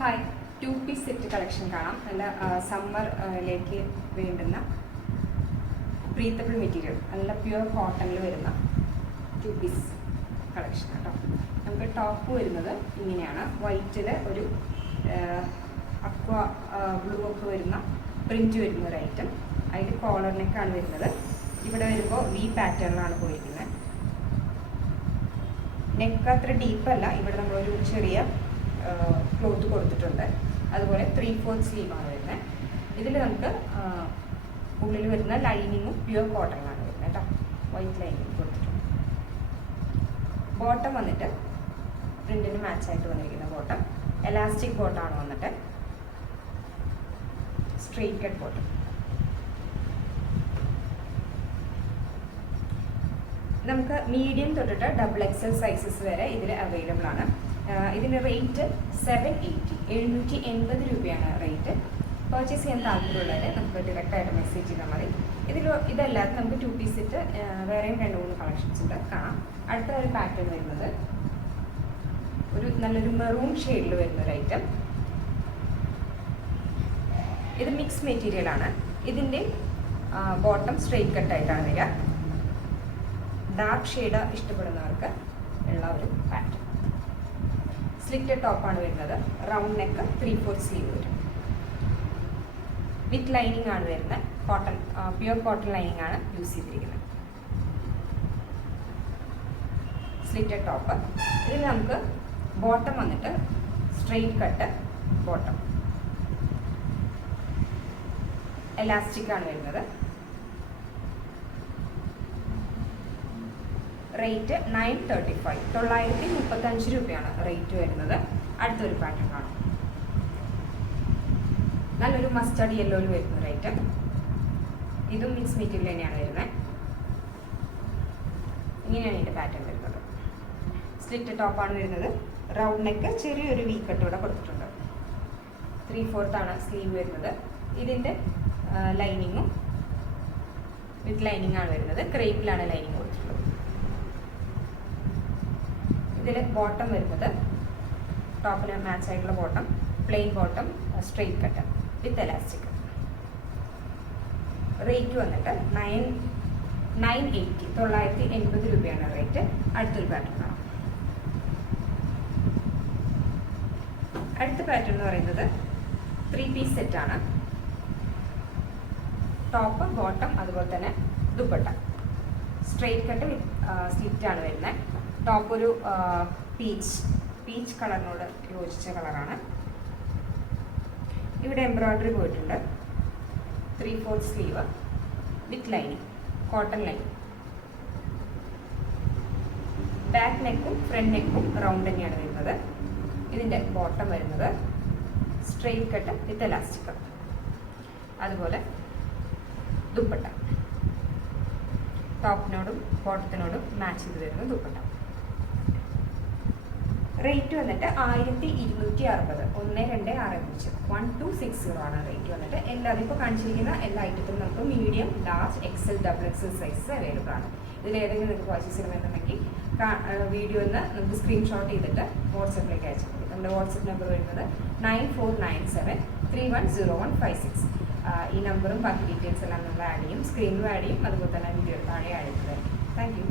Hi, 2 piece set collection കാണാം. നല്ല സമ്മറിലേക്ക് വേണ്ടുന്ന ബ്രീത്തബിൾ മെറ്റീരിയൽ, നല്ല പ്യുവർ കോട്ടണിൽ വരുന്ന 2 പീസ് കളക്ഷൻ കേട്ടോ. നമുക്ക് ടോപ്പ് വരുന്നത് ഇങ്ങനെയാണ്. വൈറ്റിൽ ഒരു അക്വ ബ്ലൂ ഒക്കെ വരുന്ന പ്രിൻറ്റ് വരുന്ന ഒരു ഐറ്റം. അതിൽ കോളർ നെക്കാണ് വരുന്നത്. ഇവിടെ വരുമ്പോൾ വി പാറ്റേണിലാണ് പോയിരിക്കുന്നത്. നെക്ക് അത്ര ഡീപ്പല്ല. ഇവിടെ നമ്മളൊരു ചെറിയ ക്ലോത്ത് കൊടുത്തിട്ടുണ്ട്. അതുപോലെ 3/4 സ്ലീവാണ് വരുന്നത്. ഇതിൽ നമുക്ക് ഉള്ളിൽ വരുന്ന ലൈനിങ്ങും പ്യുവർ കോട്ടണിലാണ് വരുന്നത് കേട്ടോ. വൈറ്റ് ലൈനിങ് കൊടുത്തിട്ടുണ്ട്. ബോട്ടം വന്നിട്ട് പ്രിന്റിന് മാച്ചായിട്ട് വന്നിരിക്കുന്ന ബോട്ടം. എലാസ്റ്റിക് ബോട്ടമാണ് വന്നിട്ട്. Straight cut bottom. നമുക്ക് മീഡിയം തൊട്ടിട്ട് XXL സൈസസ് വരെ ഇതിൽ അവൈലബിൾ ആണ്. ഇതിൻ്റെ റേറ്റ് 780 രൂപയാണ് റേറ്റ്. പർച്ചേസ് ചെയ്യാൻ താല്പര്യമുള്ളവർ നമുക്ക് ഡയറക്റ്റായിട്ട് മെസ്സേജ് ചെയ്താൽ മതി. ഇതല്ലാതെ നമുക്ക് 2 പീസ് സെറ്റ് വേറെയും 2-3 കളക്ഷൻസ് ഉണ്ട്, കാണാം. അടുത്ത ഒരു പാറ്റേൺ വരുന്നത് ഒരു നല്ലൊരു മെറൂൺ ഷെയ്ഡിൽ വരുന്ന ഒരു ഐറ്റം. ഇത് മിക്സ് മെറ്റീരിയൽ ആണ്. ഇതിൻ്റെ ബോട്ടം സ്ട്രെയിറ്റ് കട്ടായിട്ടാണ് വരിക. ഡാർക്ക് ഷെയ്ഡ് ഇഷ്ടപ്പെടുന്നവർക്ക് ഉള്ള ഒരു പാറ്റേൺ. സ്ലിറ്റഡ് ടോപ്പാണ് വരുന്നത്. റൗണ്ട് നെക്ക്, 3/4 സ്ലീവ് വരും. വിത്ത് ലൈനിങ് ആണ് വരുന്നത്. കോട്ടൺ, പ്യുവർ കോട്ടൺ ലൈനിങ് ആണ് യൂസ് ചെയ്തിരിക്കുന്നത്. Slitted top. ഇതിൽ നമുക്ക് ബോട്ടം വന്നിട്ട് സ്ട്രെയിറ്റ് കട്ട് ബോട്ടം. എലാസ്റ്റിക് ആണ് വരുന്നത്. റേറ്റ് 935, 935 രൂപയാണ് റേറ്റ് വരുന്നത്. അടുത്തൊരു പാറ്റേൺ കാണാം. നല്ലൊരു മസ്റ്റർഡ് യെല്ലോയിൽ വരുന്ന ഒരു ഐറ്റം. ഇതും മിക്സ് മെറ്റീരിയൽ തന്നെയാണ് വരുന്നത്. ഇങ്ങനെയാണ് ഇതിൻ്റെ പാറ്റേൺ വരുന്നത്. സ്ലിറ്റ് ടോപ്പാണ് വരുന്നത്. റൗണ്ട് നെക്ക്, ചെറിയൊരു വി കട്ട് ഇവിടെ കൊടുത്തിട്ടുണ്ട്. 3/4 ആണ് സ്ലീവ് വരുന്നത്. ഇതിൻ്റെ ലൈനിങ്ങും വിത്ത് ലൈനിങ് ആണ് വരുന്നത്. ക്രേപ്പിലാണ് ലൈനിങ് കൊടുത്തിട്ടുള്ളത്. ഇതിൽ ബോട്ടം വരുന്നത് ടോപ്പിന് മാച്ച് ആയിട്ടുള്ള bottom, plain bottom, straight cut with elastic. Rate വന്നിട്ട് 980 രൂപയാണ് റേറ്റ്. അടുത്തൊരു പാറ്റേൺ കാണാം. അടുത്ത പാറ്റേൺ എന്ന് പറയുന്നത് 3 പീസ് സെറ്റാണ്. ടോപ്പ്, ബോട്ടം, അതുപോലെ തന്നെ ദുപ്പട്ട. സ്ട്രെയിറ്റ് കട്ട് വിത്ത് സ്ലിറ്റാണ് വരുന്നത്. ടോപ്പ് ഒരു പീച്ച് കളറിനോട് യോജിച്ച കളറാണ്. ഇവിടെ എംബ്രോയ്ഡറി പോയിട്ടുണ്ട്. 3/4 sleeve with lining, cotton lining. Back നെക്കും ഫ്രണ്ട് നെക്കും റൗണ്ട് തന്നെയാണ് വരുന്നത്. ഇതിൻ്റെ ബോട്ടം വരുന്നത് സ്ട്രെയിറ്റ് കട്ട് വിത്ത് എലാസ്റ്റിക്. അതുപോലെ ദുപ്പട്ട. ടോപ്പിനോടും ബോട്ടത്തിനോടും മാച്ച് ചെയ്ത് വരുന്ന ദുപ്പട്ട. റേറ്റ് വന്നിട്ട് 1260, 1265, 1260 ആണ് റേറ്റ് വന്നിട്ട്. അതിപ്പോൾ കാണിച്ചിരിക്കുന്ന എല്ലാ ഐറ്റത്തിലും നമുക്ക് medium, large, XXL sizes available ആണ്. ഇതിലേതെങ്കിലും നിങ്ങൾക്ക് പർച്ചേസ് ചെയ്യണമെന്നുണ്ടെങ്കിൽ വീഡിയോ ഒന്ന് നമുക്ക് സ്ക്രീൻഷോട്ട് ചെയ്തിട്ട് വാട്സപ്പിലേക്ക് അയച്ചാൽ മതി. നമ്മുടെ വാട്സപ്പ് നമ്പർ വരുന്നത് 9497310156. ഈ നമ്പറും ബാക്കി ഡീറ്റെയിൽസ് എല്ലാം നമ്മൾ ആഡ് ചെയ്യും. സ്ക്രീനിലും ആഡ് ചെയ്യും, അതുപോലെ തന്നെ വീഡിയോ താഴെ ആഡ് ചെയ്തതായിരിക്കും. Thank you.